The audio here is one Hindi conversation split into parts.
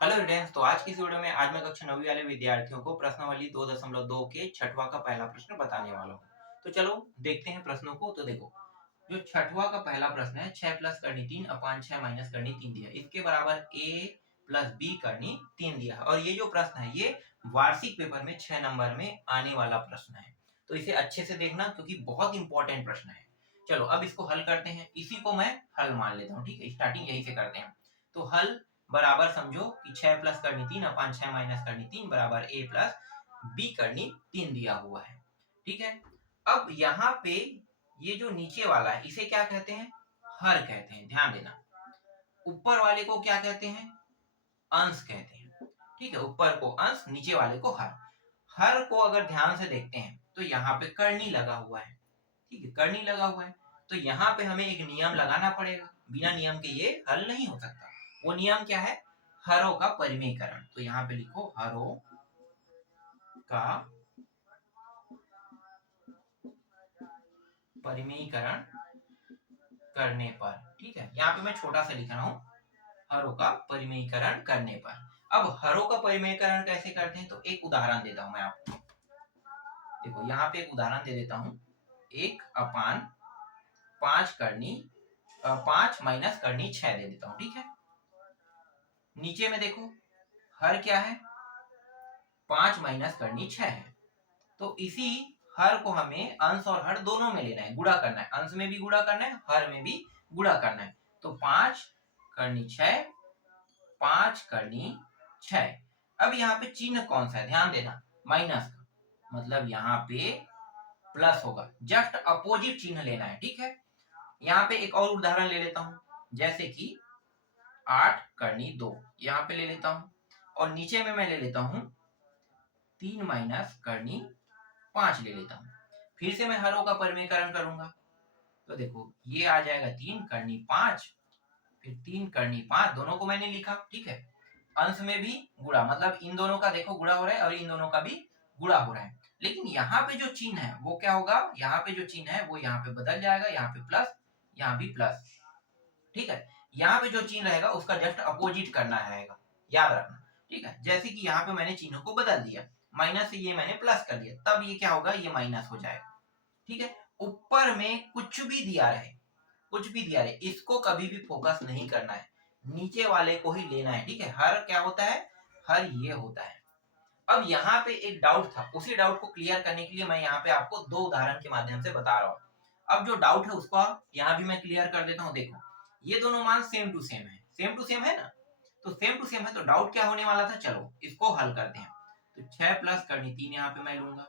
हेलो स्टूडेंट्स, तो आज की इस वीडियो में आज मैं कक्षा 9वीं वाले विद्यार्थियों को प्रश्नावली 2.2 के छठवां का पहला प्रश्न बताने वाला हूँ। तो चलो देखते हैं प्रश्नों को। तो देखो, जो छठवां का पहला प्रश्न है, 6 प्लस करनी 3 अपान 6 माइनस करनी 3 दिया, इसके बराबर a प्लस बी करनी 3 दिया है। और ये जो प्रश्न है ये वार्षिक पेपर में 6 नंबर में आने वाला प्रश्न है, तो इसे अच्छे से देखना क्योंकि बहुत इंपॉर्टेंट प्रश्न है। चलो अब इसको हल करते हैं, इसी को मैं हल मान लेता हूँ। ठीक है, स्टार्टिंग यही से करते हैं। तो हल बराबर समझो कि 6 प्लस करनी 3 अपान 6 माइनस करनी 3 बराबर a प्लस बी करनी 3 दिया हुआ है। ठीक है, अब यहाँ पे ये जो नीचे वाला है इसे क्या कहते हैं? हर कहते हैं, ध्यान देना। ऊपर वाले को क्या कहते हैं? अंश कहते हैं। ठीक है, ऊपर को अंश, नीचे वाले को हर। हर को अगर ध्यान से देखते हैं तो यहाँ पे करनी लगा हुआ है। ठीक है, करनी लगा हुआ है, तो यहाँ पे हमें एक नियम लगाना पड़ेगा। बिना नियम के ये हल नहीं हो सकता। वो नियम क्या है? हरों का परिमेयकरण। तो यहाँ पे लिखो हरों का परिमेयकरण करने पर। ठीक है, यहाँ पे मैं छोटा सा लिख रहा हूँ, हरों का परिमेयकरण करने पर। अब हरों का परिमेयकरण कैसे करते हैं, तो एक उदाहरण देता हूं मैं आपको। देखो यहाँ पे एक उदाहरण दे देता हूँ। 1 अपान 5 करनी 5 माइनस करनी 6 दे देता हूँ। ठीक है, नीचे में देखो हर क्या है? 5 माइनस करनी 6 है। तो इसी हर को हमें अंश और हर दोनों में लेना है, गुणा करना है। अंश में भी गुणा करना है, हर में भी गुणा करना है। तो 5 करनी 6, 5 करनी 6। अब यहाँ पे चिन्ह कौन सा है, ध्यान देना, माइनस का, मतलब यहाँ पे प्लस होगा। जस्ट अपोजिट चिन्ह लेना है। ठीक है, यहाँ पे एक और उदाहरण ले लेता हूं, जैसे कि 8 करनी 2, यहाँ पे ले लेता हूं। और नीचे में मैं ले लेता हूं 3 माइनस करनी 5 ले लेता हूं। फिर से मैं हरों का परिमेयकरण करूंगा। तो देखो ये आ जाएगा 3 करनी 5, फिर 3 करनी 5, दोनों को मैंने लिखा। ठीक है, अंश में भी गुणा, मतलब इन दोनों का देखो गुणा हो रहा है और इन दोनों का भी गुणा हो रहा है। लेकिन यहाँ पे जो चिन्ह है वो क्या होगा? यहाँ पे जो चिन्ह है वो यहाँ पे बदल जाएगा, यहाँ पे प्लस, यहाँ भी प्लस। ठीक है, यहाँ पे जो चिन्ह रहेगा उसका जस्ट अपोजिट करना रहेगा, याद रखना। ठीक है, जैसे कि यहाँ पे मैंने चिन्ह को बदल दिया, माइनस से ये मैंने प्लस कर दिया, तब ये क्या होगा? ये माइनस हो जाएगा। ठीक है, ऊपर में कुछ भी दिया रहे, कुछ भी दिया रहे, इसको कभी भी फोकस नहीं करना है, नीचे वाले को ही लेना है। ठीक है, हर क्या होता है? हर ये होता है। अब यहाँ पे एक डाउट था, उसी डाउट को क्लियर करने के लिए मैं यहाँ पे आपको दो उदाहरण के माध्यम से बता रहा हूँ। अब जो डाउट है उसको यहाँ भी मैं क्लियर कर देता हूँ। देखो ये दोनों मान सेम टू सेम है, सेम टू सेम है ना, तो सेम टू सेम है, तो डाउट क्या होने वाला था? चलो इसको हल करते हैं। तो 6 प्लस करनी 3 यहाँ पे मैं लूंगा,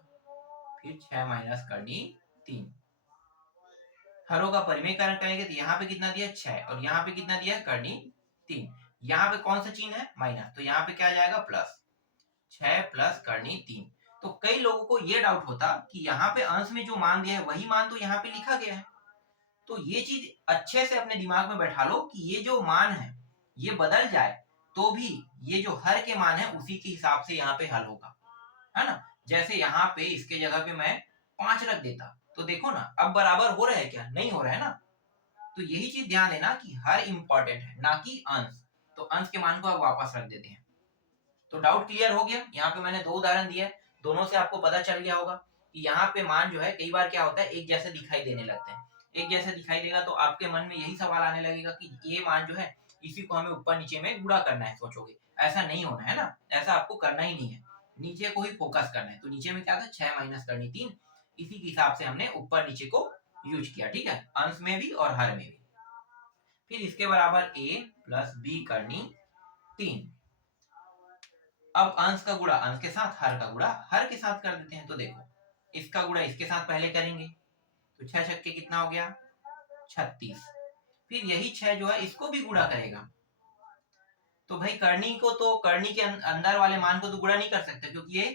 फिर 6 माइनस करनी 3। हरों का परिमेयकरण करेंगे तो यहाँ पे कितना दिया? 6, और यहाँ पे कितना दिया? करनी 3। यहाँ पे कौन सा चिन्ह है? माइनस, तो यहाँ पे क्या जाएगा? प्लस। 6 प्लस करनी 3। तो कई लोगों को ये डाउट होता कि यहाँ पे अंश में जो मान दिया है वही मान तो यहाँ पे लिखा गया है। तो ये चीज अच्छे से अपने दिमाग में बैठा लो कि ये जो मान है ये बदल जाए तो भी ये जो हर के मान है उसी के हिसाब से यहाँ पे हल होगा, है ना। जैसे यहाँ पे इसके जगह पे मैं 5 रख देता, तो देखो ना अब बराबर हो रहा है क्या? नहीं हो रहा है ना। तो यही चीज ध्यान देना कि हर इंपॉर्टेंट है ना कि अंश। तो अंश के मान को अब वापस रख देते हैं। तो डाउट क्लियर हो गया। यहाँ पे मैंने दो उदाहरण दिए, दोनों से आपको पता चल गया होगा कि यहाँ पे मान जो है कई बार क्या होता है, एक जैसे दिखाई देने लगते हैं। एक जैसे दिखाई देगा तो आपके मन में यही सवाल आने लगेगा कि ये मान जो है इसी को हमें ऊपर नीचे में गुणा करना है। सोचोगे ऐसा नहीं होना है ना, ऐसा आपको करना ही नहीं है, नीचे को ही फोकस करना है। तो नीचे में क्या था? 6 माइनस करनी 3, इसी के हिसाब से हमने ऊपर नीचे को यूज किया। ठीक है, अंश में भी और हर में भी। फिर इसके बराबर a प्लस बी करनी 3। अब अंश का गुणा अंश के साथ, हर का गुणा हर के साथ कर देते हैं। तो देखो इसका गुणा इसके साथ पहले करेंगे, तो 6 छक्के कितना हो गया? 36। फिर यही 6 जो है इसको भी गुणा करेगा। तो भाई करनी को तो करनी के अंदर वाले मान को तो गुणा नहीं कर सकते क्योंकि ये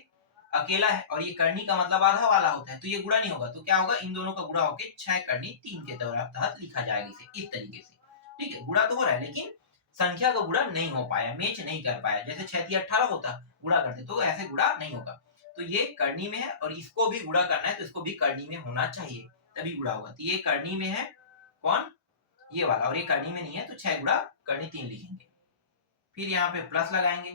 अकेला है और ये करनी का मतलब आधा वाला होता है, तो ये गुणा नहीं होगा। तो क्या होगा? इन दोनों का गुणा होकर 6 करनी 3 के तहत लिखा जाएगा इसे, इस तरीके से। ठीक है, गुणा तो हो रहा है लेकिन संख्या का गुणा नहीं हो पाया, मैच नहीं कर पाया। जैसे 6 3 18 होता, गुणा करते तो ऐसे गुणा नहीं होगा। तो ये करनी में है और इसको भी गुणा करना है तो इसको भी करनी में होना चाहिए, तभी गुणा होगा। तो ये करनी में है, कौन? ये वाला, और ये करनी में नहीं है तो 6 गुणा करनी 3 लिखेंगे। फिर यहाँ पे प्लस लगाएंगे,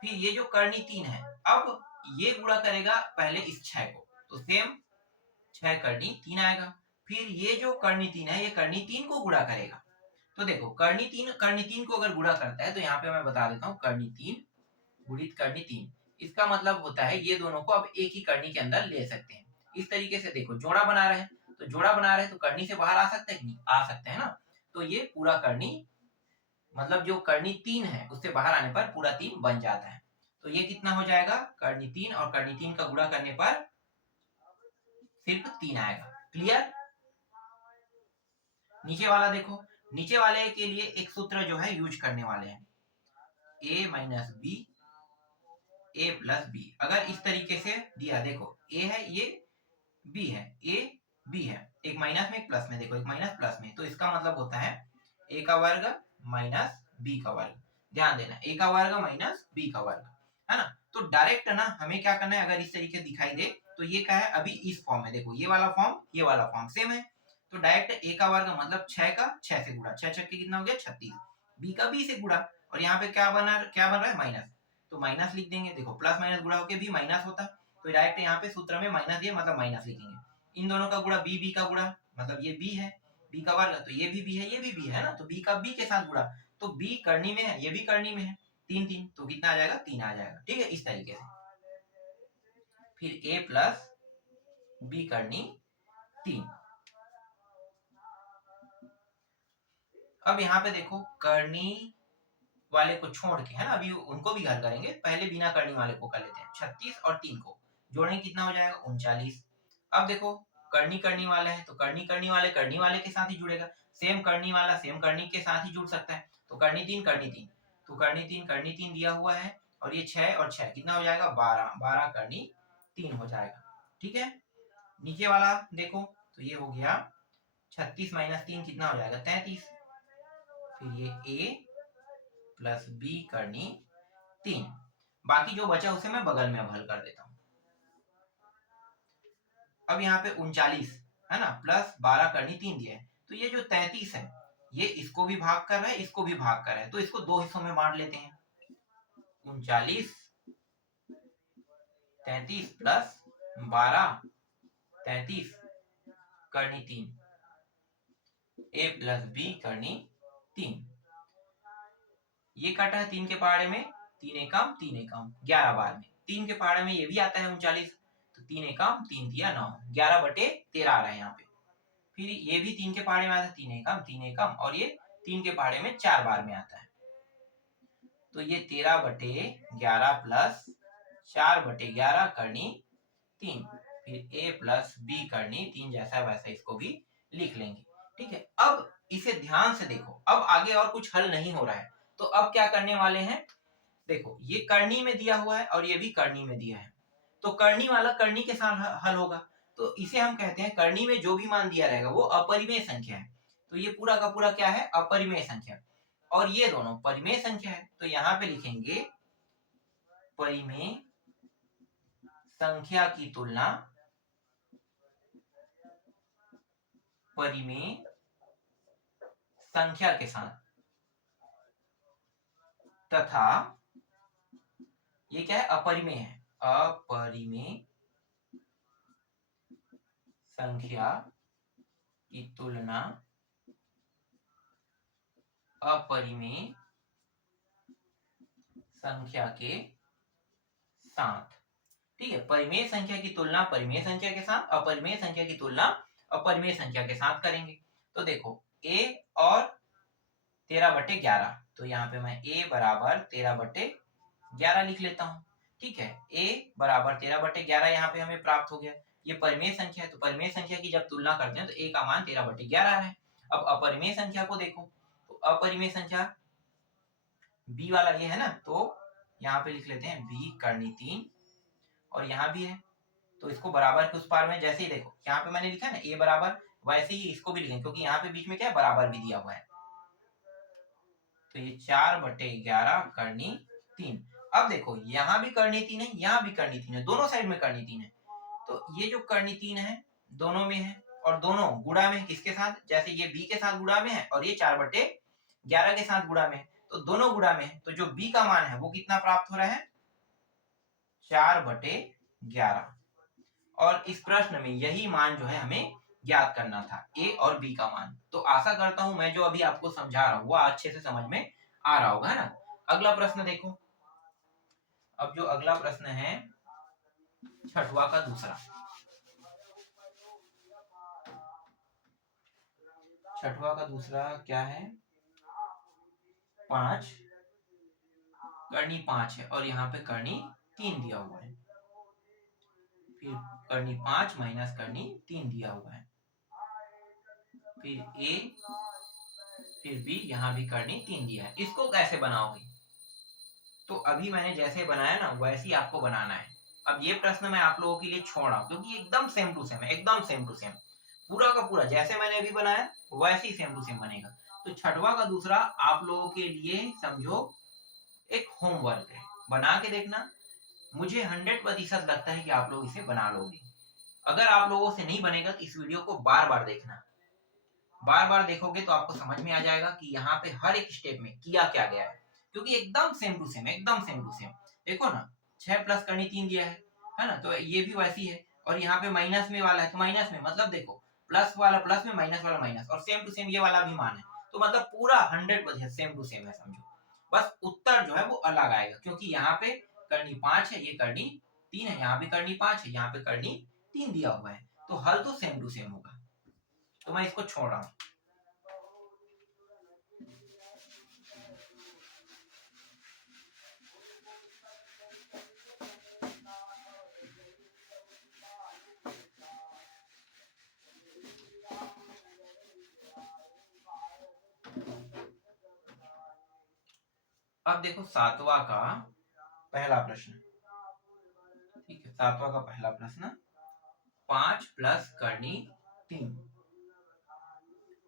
फिर ये जो कर्णी 3 है, अब ये गुणा करेगा पहले इस 6 को, तो सेम 6 कर्णी 3 आएगा। फिर ये जो कर्णी 3 है, ये कर्णी 3 को गुणा करेगा। तो देखो कर्णी 3 को अगर गुणा करता है तो यहाँ पे मैं बता देता हूँ, कर्णी 3 गुणित कर्णी 3, इसका मतलब होता है ये दोनों को अब एक ही कर्णी के अंदर ले सकते हैं। इस तरीके से देखो जोड़ा बना रहे हैं, तो जोड़ा बना रहे हैं तो कर्णी से बाहर आ सकते हैं कि नहीं, आ सकते हैं ना। तो ये पूरा कर्णी, मतलब जो कर्णी 3 है उससे बाहर आने पर पूरा 3 बन जाता है। तो ये कितना हो जाएगा, कर्णी 3 और कर्णी 3 का गुणा करने पर सिर्फ 3 आएगा। क्लियर। नीचे वाला देखो, नीचे वाले के लिए एक सूत्र जो है यूज करने वाले हैं, a minus B A plus B. अगर इस तरीके से दिया, देखो a है, ये b है, a b है, एक माइनस में एक प्लस में, देखो एक माइनस प्लस में, तो इसका मतलब होता है a का वर्ग माइनस b का वर्ग। ध्यान देना, a का वर्ग माइनस b का वर्ग, है ना। तो डायरेक्ट ना हमें क्या करना है, अगर इस तरीके दिखाई दे तो ये क्या है, अभी इस फॉर्म में देखो, ये वाला फॉर्म ये वाला फॉर्म सेम है। तो डायरेक्ट a का वर्ग मतलब 6 का 6 से गुणा, 6 छक्के कितना हो गया 36, b का b से गुणा, और यहाँ पे क्या बन रहा है माइनस, तो माइनस लिख देंगे। देखो प्लस माइनस गुणा होके भी माइनस होता, तो डायरेक्ट यहाँ पे सूत्र में माइनस दिया मतलब माइनस लिखेंगे। इन दोनों का गुणा b का गुणा, मतलब ये b है, b का वर्ग, तो ये भी b है, ये भी b है ना, तो b का b के साथ गुणा, तो b करनी में है, ये भी करनी में है, 3 3, तो कितना आ जाएगा 3 आ जाएगा। ठीक है, इस तरीके से। फिर a प्लस बी करनी 3। अब यहाँ पे देखो करनी वाले को छोड़ के, है ना, अभी उनको भी हल करेंगे, पहले बिना करनी वाले को कर लेते हैं। 36 और 3 को जोड़ने कितना हो जाएगा 39। अब देखो करनी करनी वाला है, तो करनी वाले के साथ ही जुड़ेगा, सेम करनी वाला सेम करनी के साथ ही जुड़ सकता है। तो करनी 3, तो करनी 3 दिया हुआ है, और ये 6 और 6 कितना हो जाएगा 12, 12 करनी 3 हो जाएगा। ठीक है, नीचे वाला देखो, तो ये हो गया 36 माइनस 3 कितना हो जाएगा 33। फिर ये a प्लस बी करनी 3, बाकी जो बचा उसे मैं बगल में अब हल कर देता हूं। अब यहाँ पे 39 है ना, प्लस 12 करनी 3 दिया है, तो ये जो 33 है, ये इसको भी भाग कर रहा है, इसको भी भाग कर रहा है, तो इसको दो हिस्सों में बांट लेते हैं। 39 33 प्लस 12 33 करनी 3, a प्लस बी करनी 3, ये काटा है 3 के पहाड़े में, 3 एकम 3 एकम 11 बार में, 3 के पहाड़े में ये भी आता है 39, तो 3 एकम 3 दिया 9, 11/13 आ रहा है यहाँ पे। फिर ये भी 3 के पहाड़े में आता है, 3 एकम, और ये 3 के पहाड़े में 4 बार में आता है, तो ये 13/11 प्लस 4/11 करनी 3, फिर a प्लस बी करनी 3, जैसा वैसा इसको भी लिख लेंगे। ठीक है, अब इसे ध्यान से देखो, अब आगे और कुछ हल नहीं हो रहा है, तो अब क्या करने वाले हैं, देखो ये करनी में दिया हुआ है और ये भी करनी में दिया है, तो करनी वाला करनी के साथ हल होगा, तो इसे हम कहते हैं करनी में जो भी मान दिया रहेगा वो अपरिमेय संख्या है, तो ये पूरा का पूरा क्या है अपरिमेय संख्या, और ये दोनों परिमेय संख्या है, तो यहाँ पे लिखेंगे परिमेय संख्या की तुलना परिमेय संख्या के साथ, तथा ये क्या है अपरिमेय है, अपरिमेय संख्या की तुलना अपरिमेय संख्या के साथ। ठीक है, परिमेय संख्या की तुलना परिमेय संख्या के साथ, अपरिमेय संख्या की तुलना अपरिमेय संख्या के साथ करेंगे। तो देखो a और 13/11, तो यहाँ पे मैं a बराबर 13/11 लिख लेता हूँ। ठीक है, a बराबर 13/11 यहाँ पे हमें प्राप्त हो गया, ये परिमेय संख्या है, तो परिमेय संख्या की जब तुलना करते हैं तो a का मान 13/11 आ रहा है। अब अपरिमेय संख्या को देखो, तो अपरिमेय संख्या b वाला ये है ना, तो यहाँ पे लिख लेते हैं b करनी 3, और यहाँ भी है, तो इसको बराबर के उस पार में जैसे ही देखो यहाँ पे मैंने लिखा है ना a बराबर, वैसे ही इसको भी लिखें, क्योंकि यहाँ पे बीच में क्या है बराबर भी दिया हुआ है, तो ये 4/11 करनी 3। अब देखो यहाँ भी करनी 3 है, यहाँ भी करनी 3 है, दोनों साइड में करनी 3 है, तो ये जो करनी 3 है दोनों में है, और दोनों गुणा में किसके साथ, जैसे ये b के साथ गुणा में है और ये 4/11 के साथ गुणा में है, तो दोनों गुणा में है, तो जो b का मान है वो कितना प्राप्त हो रहा है 4/11। और इस प्रश्न में यही मान जो है हमें ज्ञात करना था, a और b का मान। तो आशा करता हूं मैं जो अभी आपको समझा रहा हूं वो अच्छे से समझ में आ रहा होगा, है ना। अगला प्रश्न देखो। अब जो अगला प्रश्न है छठवां का दूसरा, छठवां का दूसरा क्या है, 5 करनी 5 है और यहाँ पे करनी 3 दिया हुआ है, फिर करनी 5 माइनस करनी 3 दिया हुआ है, फिर a फिर b, यहाँ भी करनी 3 दिया है। इसको कैसे बनाओगे, तो अभी मैंने जैसे बनाया ना वैसे ही आपको बनाना है। अब ये प्रश्न मैं आप लोगों के लिए छोड़ रहा हूँ क्योंकि एकदम सेम टू सेम है, एकदम सेम टू सेम, पूरा का पूरा जैसे मैंने अभी बनाया वैसे ही सेम टू सेम बनेगा। तो छठवां का दूसरा आप लोगों के लिए समझो एक होमवर्क है, बना के देखना। मुझे 100% लगता है कि आप लोग इसे बना लोगे। अगर आप लोगों से नहीं बनेगा तो इस वीडियो को बार बार देखना, बार बार देखोगे तो आपको समझ में आ जाएगा कि यहाँ पे हर एक स्टेप में किया क्या गया है, क्योंकि एकदम सेम टू सेम, एकदम सेम टू सेम। देखो ना 6 प्लस करनी 3 दिया है ना, तो ये भी वैसी है। और यहाँ पे माइनस में वाला है तो माइनस में, मतलब देखो प्लस वाला प्लस में, माइनस वाला माइनस, और सेम टू सेम ये वाला भी मान है। तो मतलब पूरा 100% सेम टू सेम है समझो। बस उत्तर जो है वो अलग आएगा, क्योंकि यहाँ पे करनी 5 है, ये करनी 3 है, यहाँ पे करनी 5 है, यहाँ पे करनी 3 दिया हुआ है, तो हल तो सेम टू सेम होगा। तो मैं इसको छोड़ रहा हूँ। अब देखो सातवां का पहला प्रश्न, ठीक है, सातवां का पहला प्रश्न, 5 प्लस करनी 3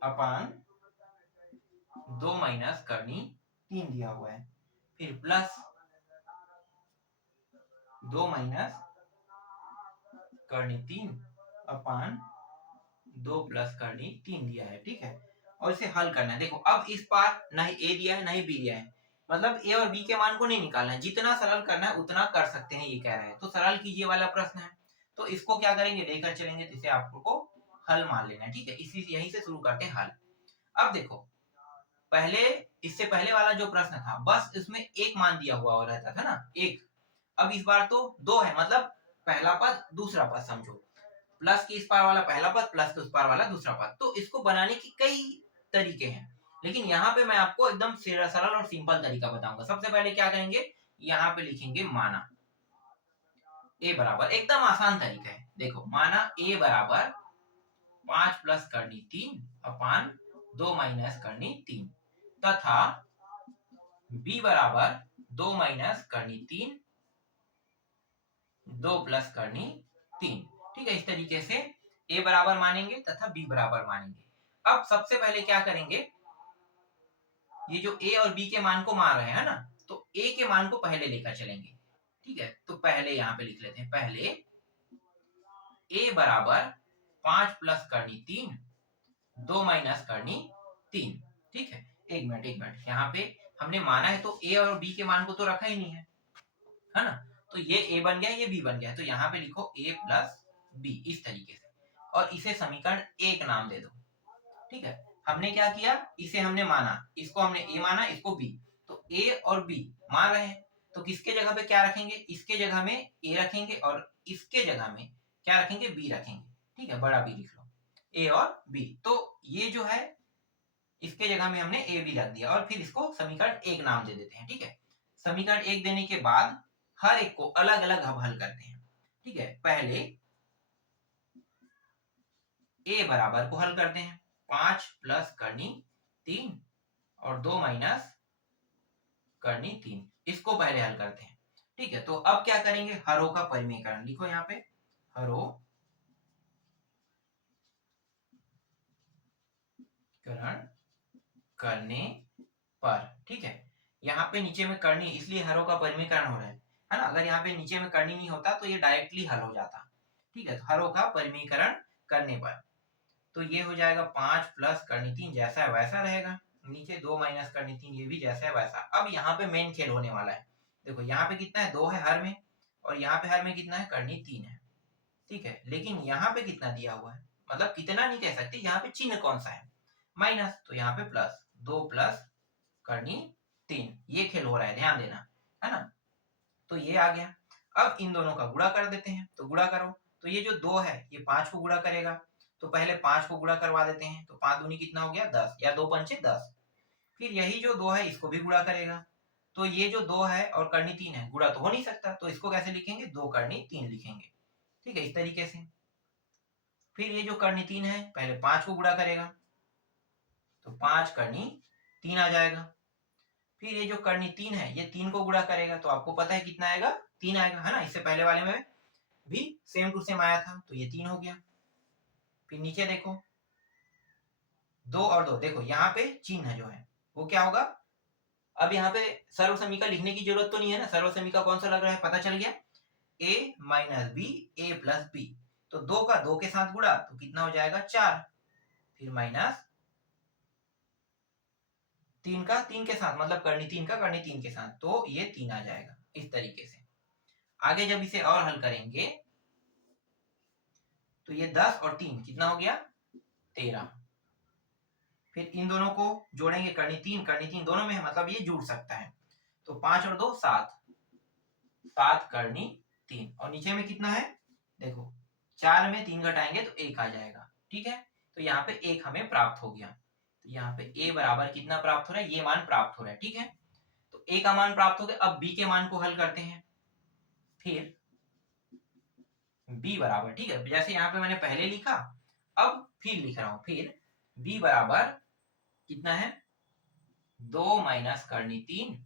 अपान 2 माइनस करनी 3 दिया हुआ है, फिर प्लस 2 माइनस करनी 3 अपान 2 प्लस करनी 3 दिया है, ठीक है। और इसे हल करना है। देखो अब इस पार ना ही a दिया है ना ही b दिया है, मतलब a और b के मान को नहीं निकालना है, जितना सरल करना है उतना कर सकते हैं, ये कह रहे हैं। तो सरल कीजिए वाला प्रश्न है, तो इसको क्या करेंगे, लेकर चलेंगे, तो इसे आपको हल मान लेना है, ठीक है। इसी यहीं से शुरू करते हैं हल। अब देखो पहले, इससे पहले वाला जो प्रश्न था बस इसमें एक मान दिया हुआ रहता था ना, एक। अब इस बार तो दो है, मतलब पहला पद दूसरा पद समझो, प्लस के इस पार वाला पहला पद, प्लस के उस पार वाला दूसरा पद। तो इसको बनाने की कई तरीके हैं, लेकिन यहाँ पे मैं आपको एकदम सरल और सिंपल तरीका बताऊंगा। सबसे पहले क्या करेंगे, यहाँ पे लिखेंगे माना a बराबर, एकदम आसान तरीका है। देखो माना a बराबर 5 प्लस करनी 3 अपान 2 माइनस करनी 3, तथा b बराबर 2 माइनस करनी 3 2 प्लस करनी 3, ठीक है। इस तरीके से a बराबर मानेंगे तथा b बराबर मानेंगे। अब सबसे पहले क्या करेंगे, ये जो a और b के मान को मान रहे हैं ना, तो a के मान को पहले लेकर चलेंगे, ठीक है। तो पहले यहाँ पे लिख लेते हैं, पहले a बराबर 5 प्लस करनी 3 2 माइनस करनी 3, ठीक है। एक मिनट, यहाँ पे हमने माना है तो a और b के मान को तो रखा ही नहीं है ना। तो ये a बन गया, ये b बन गया, तो यहाँ पे लिखो a प्लस b, इस तरीके से, और इसे समीकरण एक नाम दे दो, ठीक है। हमने क्या किया, इसे हमने माना, इसको हमने a माना, इसको b, तो a और b मान रहे हैं, तो किसके जगह पे क्या रखेंगे, इसके जगह में a रखेंगे और इसके जगह में क्या रखेंगे, b रखेंगे, ठीक है। बड़ा B लिख लो, a और b। तो ये जो है इसके जगह में हमने a b रख दिया, और फिर इसको समीकरण एक नाम दे देते हैं, ठीक है। समीकरण एक देने के बाद हर एक को अलग अलग हम हल करते हैं, ठीक है। पहले a बराबर को हल करते हैं, 5 प्लस करनी 3 और 2 माइनस करनी 3, इसको पहले हल करते हैं, ठीक है। तो अब क्या करेंगे, हरों का परिमेयकरण लिखो यहाँ पे, हरों करण करने पर, ठीक है। यहाँ पे नीचे में करनी, इसलिए हरों का परिमेयकरण हो रहा है ना। अगर यहाँ पे नीचे में करनी नहीं होता तो ये डायरेक्टली हल हो जाता, ठीक है। तो हरों का परिमेयकरण करने पर तो ये हो जाएगा 5 प्लस करनी 3, जैसा है वैसा रहेगा, नीचे 2 माइनस करनी 3, ये भी जैसा है वैसा। अब यहाँ पे मेन खेल होने वाला है। देखो यहाँ पे कितना है, 2 है हर में, और यहाँ पे हर में कितना है, करनी 3 है। ठीक है, लेकिन यहाँ पे कितना दिया हुआ है, मतलब कितना नहीं कह सकते, यहाँ पे चिन्ह कौन सा है, माइनस, तो यहाँ पे प्लस, 2 प्लस करनी 3, ये खेल हो रहा है, ध्यान देना, है ना। तो ये आ गया। अब इन दोनों का गुणा कर देते हैं, तो गुणा करो, तो ये जो 2 है ये 5 को गुणा करेगा, तो पहले 5 को गुणा करवा देते हैं, तो 5 दूनी कितना हो गया 10, या 2 पंचे 10। फिर यही जो 2 है इसको भी गुणा करेगा, तो ये जो 2 है और करनी 3 है, गुणा तो हो नहीं सकता, तो इसको कैसे लिखेंगे, 2 करनी 3 लिखेंगे। ठीक है, इस तरीके से। फिर ये जो करनी 3 है, पहले 5 को गुणा करेगा, तो 5 करनी 3 आ जाएगा। फिर ये जो करनी 3 है, ये 3 को गुणा करेगा, तो आपको पता है कितना आएगा, 3 आएगा, है ना। इससे पहले वाले में भी सेम टू सेम आया था, तो ये 3 हो गया। फिर नीचे देखो, 2 और 2, देखो यहाँ पे चिन्ह जो है वो क्या होगा, अब यहाँ पे सर्वसमीका लिखने की जरूरत तो नहीं है ना, सर्वसमीका कौन सा लग रहा है, पता चल गया, a minus B, A plus B. तो 2 का 2 के साथ गुणा, तो कितना हो जाएगा 4, फिर माइनस 3 का 3 के साथ, मतलब करनी 3 का करनी 3 के साथ, तो ये 3 आ जाएगा। इस तरीके से आगे जब इसे और हल करेंगे, तो ये 10 और 3 कितना हो गया 13। फिर इन दोनों को जोड़ेंगे, करनी 3 दोनों में है, मतलब ये जुड़ सकता है, तो 5 और 2 7, 7 करनी 3, और नीचे में कितना है, देखो 4 में 3 घटाएंगे तो 1 आ जाएगा। ठीक है, तो यहाँ पे 1 हमें प्राप्त हो गया, तो यहाँ पे a बराबर कितना प्राप्त हो रहा है, ये मान प्राप्त हो रहा है। ठीक है, तो a का मान प्राप्त हो गया। अब b के मान को हल करते हैं, फिर b बराबर, ठीक है, जैसे यहाँ पे मैंने पहले लिखा, अब फिर लिख रहा हूं, फिर b बराबर कितना है, 2 माइनस करनी 3,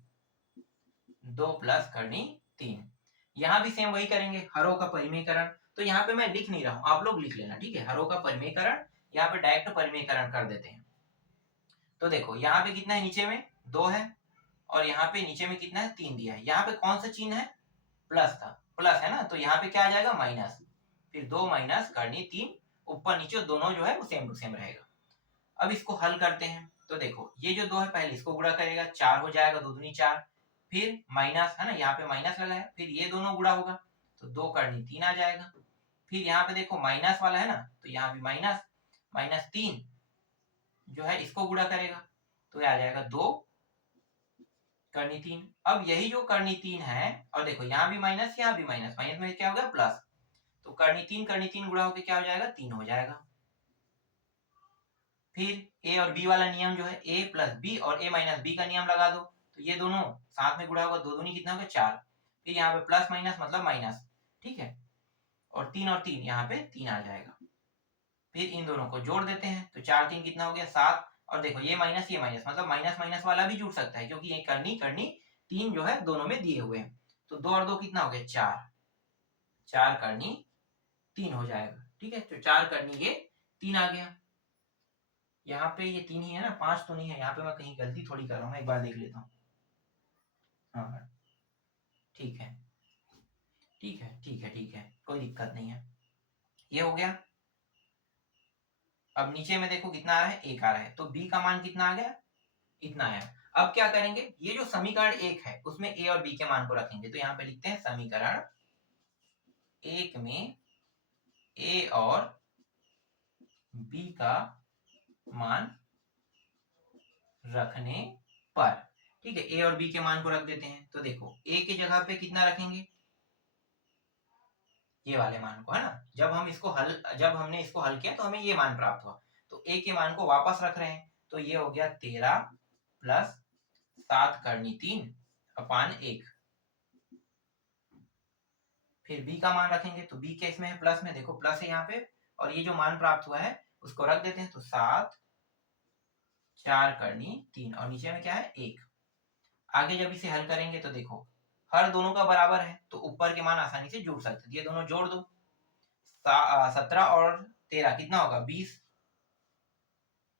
2 प्लस करनी 3। यहाँ भी सेम वही करेंगे, हरों का परिमेयकरण, तो यहाँ पे मैं लिख नहीं रहा हूं, आप लोग लिख लेना। ठीक है, हरों का परिमेयकरण, यहाँ पे डायरेक्ट परिमेयकरण कर देते हैं। तो देखो यहाँ पे कितना है, नीचे में 2 है, और यहाँ पे नीचे में कितना है 3 दिया है, यहाँ पे कौन सा चिन्ह है, प्लस था, प्लस है ना, तो यहाँ पे क्या आ जाएगा माइनस, फिर 2 माइनस करनी 3, ऊपर नीचे दोनों जो है वो सेम टू सेम रहेगा। अब इसको हल करते हैं, तो देखो ये जो 2 है, पहले इसको गुणा करेगा, 4 हो जाएगा, 2 दूनी 4, फिर माइनस है ना, यहाँ पे माइनस लगा है, फिर ये दोनों गुणा होगा, तो 2 करनी 3 आ जाएगा। फिर यहाँ पे देखो माइनस वाला है ना, तो यहाँ भी माइनस, माइनस 3 जो है इसको गुणा करेगा, तो ये आ जाएगा 2 करनी 3। अब यही जो करनी 3 है, और देखो यहाँ भी माइनस, यहाँ भी माइनस, माइनस में क्या हो गया प्लस, तो करनी 3 गुणा होकर क्या हो जाएगा 3 हो जाएगा। फिर a और b वाला नियम जो है, a प्लस बी और a माइनस बी का नियम लगा दो, तो ये दोनों साथ में गुणा होगा, 2 दूनी कितना होगा 4, फिर यहाँ पे प्लस माइनस मतलब माइनस। ठीक है, और 3 यहाँ पे 3 आ जाएगा। फिर इन दोनों को जोड़ देते हैं, तो 4 3 कितना हो गया 7, और देखो ये माइनस मतलब माइनस माइनस वाला भी जुड़ सकता है, क्योंकि ये करनी 3 जो है दोनों में दिए हुए हैं, तो 2 और 2 कितना हो गया 4, 4 करनी 3 हो जाएगा। ठीक है, तो 4 करनी ये 3 आ गया। यहाँ पे ये 3 ही है ना, 5 तो नहीं है, यहाँ पे मैं कहीं गलती थोड़ी कर रहा हूँ, एक बार देख लेता हूँ। हाँ ठीक है, ठीक है, ठीक है, ठीक है, कोई दिक्कत नहीं है, ये हो गया। अब नीचे में देखो कितना आ रहा है, 1 आ रहा है, तो b का मान कितना आ गया, इतना आया। अब क्या करेंगे, ये जो समीकरण 1 है उसमें a और b के मान को रखेंगे, तो यहाँ पे लिखते हैं समीकरण 1 में a और b का मान रखने पर, ठीक है, a और b के मान को रख देते हैं, तो देखो a की जगह पे कितना रखेंगे, ये वाले मान को, है ना, जब हमने इसको हल किया तो हमें ये मान प्राप्त हुआ, तो a के मान को वापस रख रहे हैं, तो ये हो गया 13 प्लस 7 करनी 3 अपान 1। फिर b का मान रखेंगे, तो b के इसमें है प्लस में, देखो प्लस है यहाँ पे, और ये जो मान प्राप्त हुआ है उसको रख देते हैं, तो 7 4 करनी 3, और नीचे में क्या है 1। आगे जब इसे हल करेंगे तो देखो हर दोनों का बराबर है, तो ऊपर के मान आसानी से जुड़ सकते हैं, ये दोनों जोड़ दो, 17 और 13 कितना होगा 20,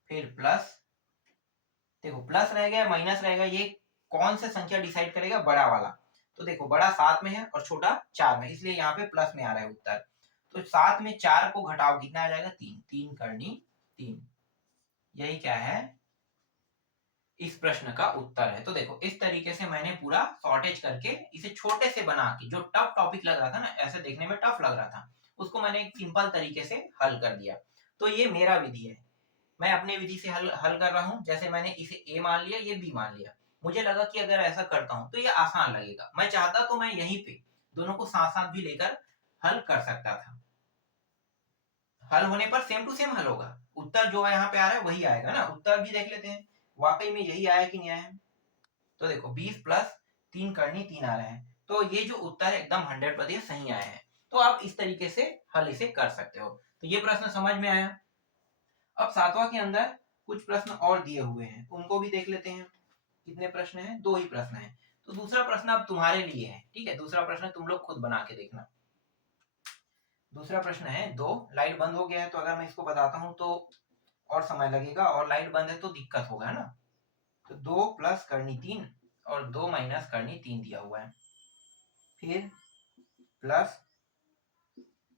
फिर प्लस, देखो प्लस रह गया माइनस रहेगा, ये कौन सा संख्या डिसाइड करेगा, बड़ा वाला, तो देखो बड़ा 7 में है और छोटा 4 में, इसलिए यहाँ पे प्लस में आ रहा है उत्तर, तो 7 में 4 को घटाओ कितना आ जाएगा 3, 3 करनी 3, यही क्या है इस प्रश्न का उत्तर है। तो देखो इस तरीके से मैंने पूरा शॉर्टेज करके इसे छोटे से बना के, जो टफ टॉपिक लग रहा था ना, ऐसे देखने में टफ लग रहा था, उसको मैंने एक सिंपल तरीके से हल कर दिया। तो ये मेरा विधि है, मैं अपनी विधि से हल हल कर रहा हूँ। जैसे मैंने इसे ए मान लिया, ये बी मान लिया, मुझे लगा कि अगर ऐसा करता हूँ तो ये आसान लगेगा। मैं चाहता तो मैं यहीं पे दोनों को साथ साथ भी लेकर हल कर सकता था। हल होने पर सेम टू सेम हल होगा, उत्तर जो यहाँ पे आ रहा है वही आएगा ना। उत्तर भी देख लेते हैं वाकई में यही आया कि नहीं आया है। तो देखो 20 प्लस 3 करनी 3 आ रहे हैं, तो ये जो उत्तर है एकदम 100% सही आया है। तो आप इस तरीके से हल इसे कर सकते हो। तो ये प्रश्न समझ में आया। अब सातवां के अंदर कुछ प्रश्न और दिए हुए हैं, उनको भी देख लेते हैं। कितने प्रश्न हैं? 2 ही प्रश्न हैं। तो दूसरा प्रश्न अब तुम्हारे लिए है, ठीक है? दूसरा प्रश्न तुम लोग खुद बना के देखना। दूसरा प्रश्न है 2, लाइट बंद हो गया है, तो अगर मैं इसको बताता हूँ तो और समय लगेगा, और लाइट बंद है तो दिक्कत होगा, है ना? तो 2 प्लस करनी 3 और 2 माइनस करनी 3 दिया हुआ है। फिर प्लस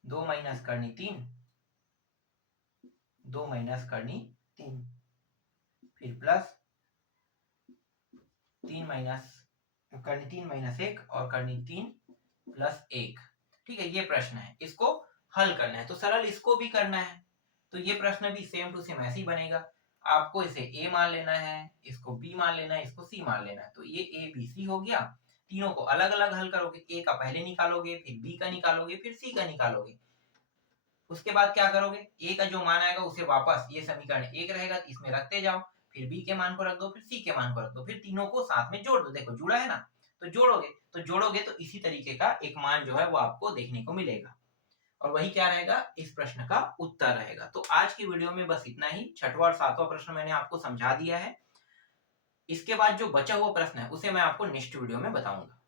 2 माइनस करनी 3, 2 माइनस करनी 3, फिर प्लस 3 माइनस करनी 3 माइनस 1 और करनी 3 प्लस 1। ठीक है, ये प्रश्न है, इसको हल करना है। तो सरल इसको भी करना है, तो ये प्रश्न भी सेम टू सेम ऐसे ही बनेगा। आपको इसे ए मान लेना है, इसको बी मान लेना है, इसको सी मान लेना है। तो ये ए बी सी हो गया। तीनों को अलग अलग हल करोगे, ए का पहले निकालोगे, फिर बी का निकालोगे, फिर सी का निकालोगे। उसके बाद क्या करोगे, ए का जो मान आएगा उसे वापस, ये समीकरण एक रहेगा इसमें रखते जाओ, फिर बी के मान को रख दो, फिर सी के मान को रख दो, फिर तीनों को साथ में जोड़ दो। देखो जुड़ा है ना, तो जोड़ोगे तो इसी तरीके का एक मान जो है वो आपको देखने को मिलेगा, और वही क्या रहेगा, इस प्रश्न का उत्तर रहेगा। तो आज की वीडियो में बस इतना ही। छठवां और सातवां प्रश्न मैंने आपको समझा दिया है। इसके बाद जो बचा हुआ प्रश्न है उसे मैं आपको नेक्स्ट वीडियो में बताऊंगा।